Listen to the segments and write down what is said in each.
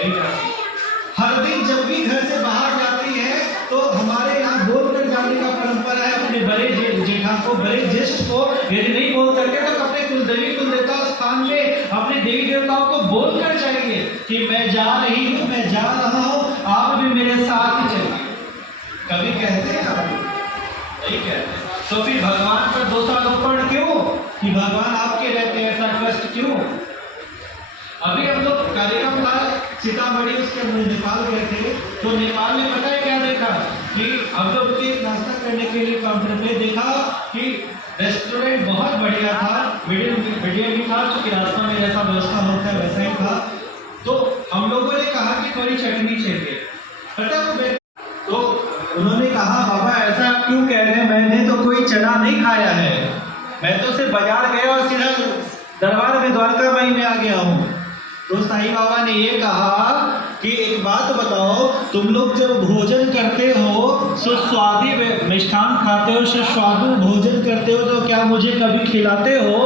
नहीं जाती। हर दिन जब भी घर से बाहर जाती है तो हमारे यहाँ बोल कर जाने का परंपरा है। अपने बड़े जेठा को, बड़े ज्येष्ठ को यदि नहीं बोल सकते तो अपने कुलदेवी कुलदेवता स्थान में अपने देवी देवताओं को बोल कर जाइए कि मैं जा रही हूँ, मैं जा रहा हूँ, आप भी मेरे साथ ही चलिए। कभी कहते हैं आप? नहीं कहते। तो फिर भगवान पर दोषारोपण क्यों कि भगवान आपके रहते हैं, ऐसा कष्ट क्यों? अभी हम लोग कार्यक्रम था सीतामढ़ी, उसके नेपाल गए थे, तो नेपाल में पता है क्या देखा कि हम लोग के नाश्ता करने के लिए काउंटर पे देखा कि रेस्टोरेंट बहुत बढ़िया था, मीडियम भी था, चूंकि रास्ता में जैसा व्यवस्था होता है वैसा ही था। तो हम लोगों ने कहा कि थोड़ी चटनी चाहिए, पता है? तो उन्होंने कहा बाबा ऐसा आप क्यों कह रहे हैं, मैंने तो कोई चना नहीं खाया है, मैं तो सिर्फ बाजार गया और सीधा दरबार में द्वारका माई में आ गया हूँ। तो साईं बाबा ने ये कहा कि एक बात बताओ, तुम लोग जब भोजन करते हो, सुस्वादी मिष्ठान खाते हो, सुस्वादु भोजन करते हो, तो क्या मुझे कभी खिलाते हो?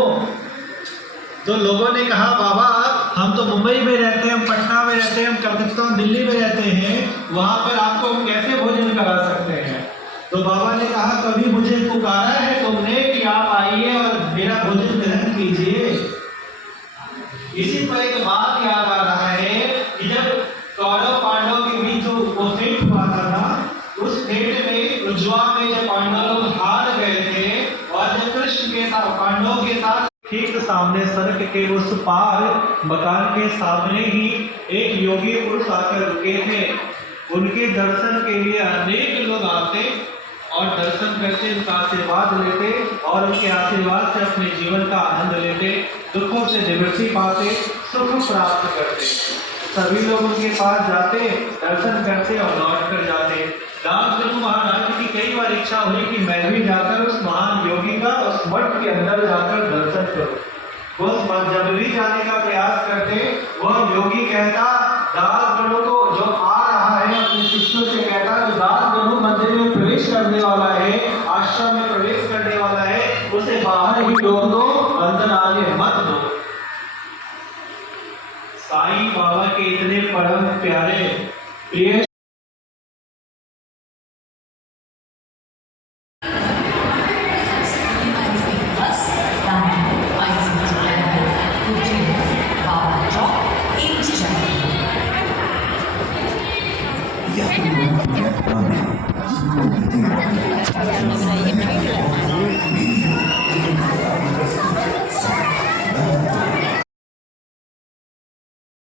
तो लोगों ने कहा बाबा हम तो मुंबई में रहते हैं, हम पटना में रहते हैं, हम कलकत्ता दिल्ली में रहते हैं, वहाँ पर आपको हम कैसे भोजन करा सकते हैं? तो बाबा ने कहा कभी मुझे पुकारा है तुमने कि आप आइए और मेरा भोजन ग्रहण कीजिए? इसी पर एक बात याद आ रहा है कि जब कौरव पांडव के बीच जो वो फेट हुआ था, उस फेट में उज्जवा में जब पांडव लोग हार गए थे और जब कृष्ण के साथ पांडवों के साथ ठीक सामने सड़क के उस पार मकान के सामने ही एक योगी पुरुष आकर रुके थे। उनके दर्शन के लिए अनेक लोग आते और दर्शन करते, उनका आशीर्वाद लेते और उनके आशीर्वाद से अपने जीवन का आनंद लेते, दुखों से निवृत्ति पाते, सुख प्राप्त करते। सभी लोग उनके पास जाते, दर्शन करते और लौट कर जाते। दास गुरु महाराज की कई बार इच्छा हुई कि मैं भी जाकर उस महान योगी का उस मठ के अंदर जाकर दर्शन करूं। उस मठ जब भी जाने का प्रयास करते, वह योगी कहता दास गुरु को, जो आ रहा है अपने शिष्यों से कहता जो दास गुरु मंदिर में प्रवेश करने वाला है, आश्रम में प्रवेश करने वाला है, उसे बाहर ही रोक दो, अंदर आने मत दो। साईं बाबा के इतने परम प्यारे प्रिय Yeah.